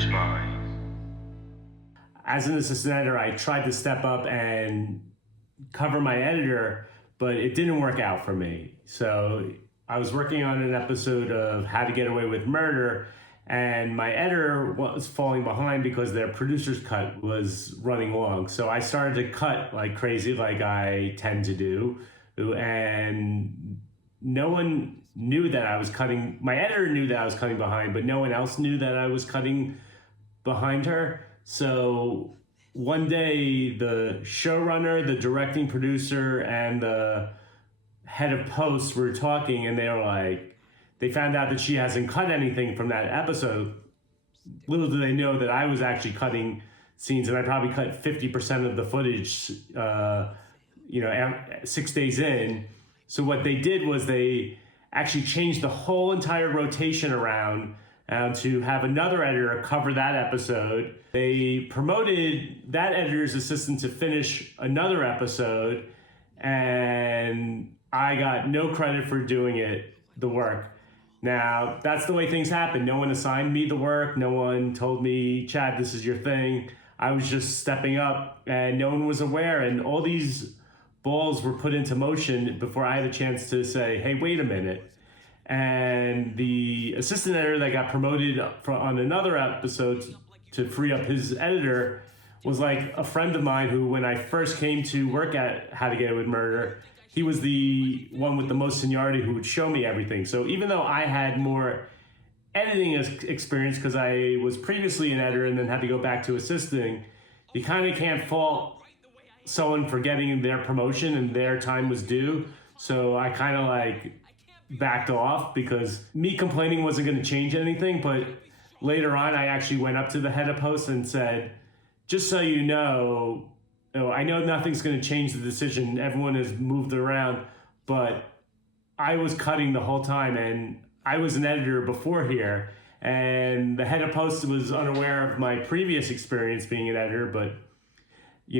editor's mind. As an assistant editor, I tried to step up and cover my editor, but it didn't work out for me. So I was working on an episode of How to Get Away with Murder, and my editor was falling behind because their producer's cut was running long. So I started to cut like crazy, like I tend to do. And no one knew that I was cutting. My editor knew that I was cutting behind, but no one else knew that I was cutting behind her. So one day, the showrunner, the directing producer, and the head of post were talking, and they were like, they found out that she hasn't cut anything from that episode. Little do they know that I was actually cutting scenes, and I probably cut 50% of the footage, 6 days in. So what they did was they actually changed the whole entire rotation around to have another editor cover that episode. They promoted that editor's assistant to finish another episode, and I got no credit for doing the work. Now, that's the way things happen. No one assigned me the work. No one told me, Chad, this is your thing. I was just stepping up, and no one was aware. And all these balls were put into motion before I had a chance to say, hey, wait a minute. And the assistant editor that got promoted on another episode to free up his editor was like a friend of mine who, when I first came to work at How to Get Away with Murder, he was the one with the most seniority who would show me everything. So even though I had more editing experience because I was previously an editor and then had to go back to assisting, you kind of can't fault someone for getting their promotion and their time was due. So I kind of like backed off because me complaining wasn't going to change anything. But later on, I actually went up to the head of post and said, just so you know, I know nothing's going to change the decision. Everyone has moved around, but I was cutting the whole time, and I was an editor before here, and the head of post was unaware of my previous experience being an editor. But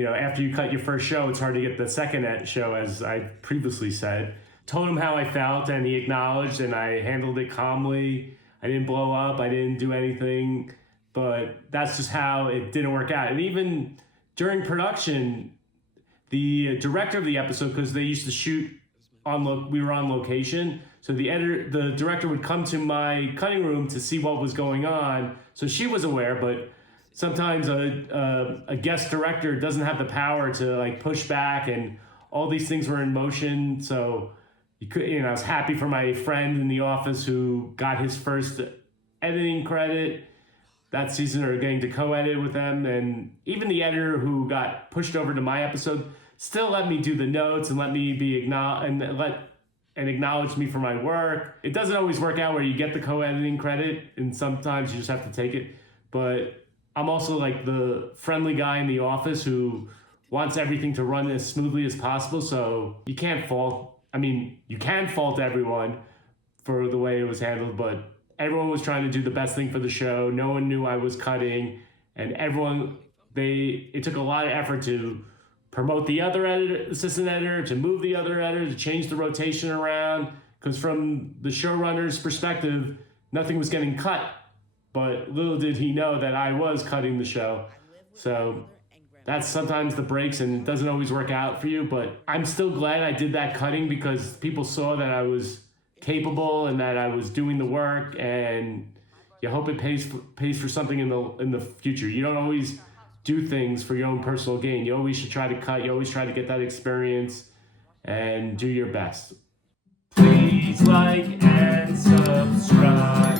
after you cut your first show, it's hard to get the second show, as I previously said. Told him how I felt, and he acknowledged, and I handled it calmly. I didn't blow up. I didn't do anything, but that's just how it didn't work out. And even during production, the director of the episode, because they used to shoot we were on location, so the director would come to my cutting room to see what was going on. So she was aware, but sometimes a guest director doesn't have the power to like push back, and all these things were in motion. So I was happy for my friend in the office who got his first editing credit that season, or getting to co-edit with them. And even the editor who got pushed over to my episode still let me do the notes and let me be acknowledge me for my work. It doesn't always work out where you get the co-editing credit, and sometimes you just have to take it. But I'm also like the friendly guy in the office who wants everything to run as smoothly as possible. So you can fault everyone for the way it was handled, but everyone was trying to do the best thing for the show. No one knew I was cutting, and it took a lot of effort to promote the other assistant editor, to move the other editor, to change the rotation around, because from the showrunner's perspective, nothing was getting cut. But little did he know that I was cutting the show. So that's sometimes the breaks, and it doesn't always work out for you. But I'm still glad I did that cutting, because people saw that I was capable and that I was doing the work, and you hope it pays for something in the future. You don't always do things for your own personal gain. You always should try to cut. You always try to get that experience and do your best. Please like and subscribe.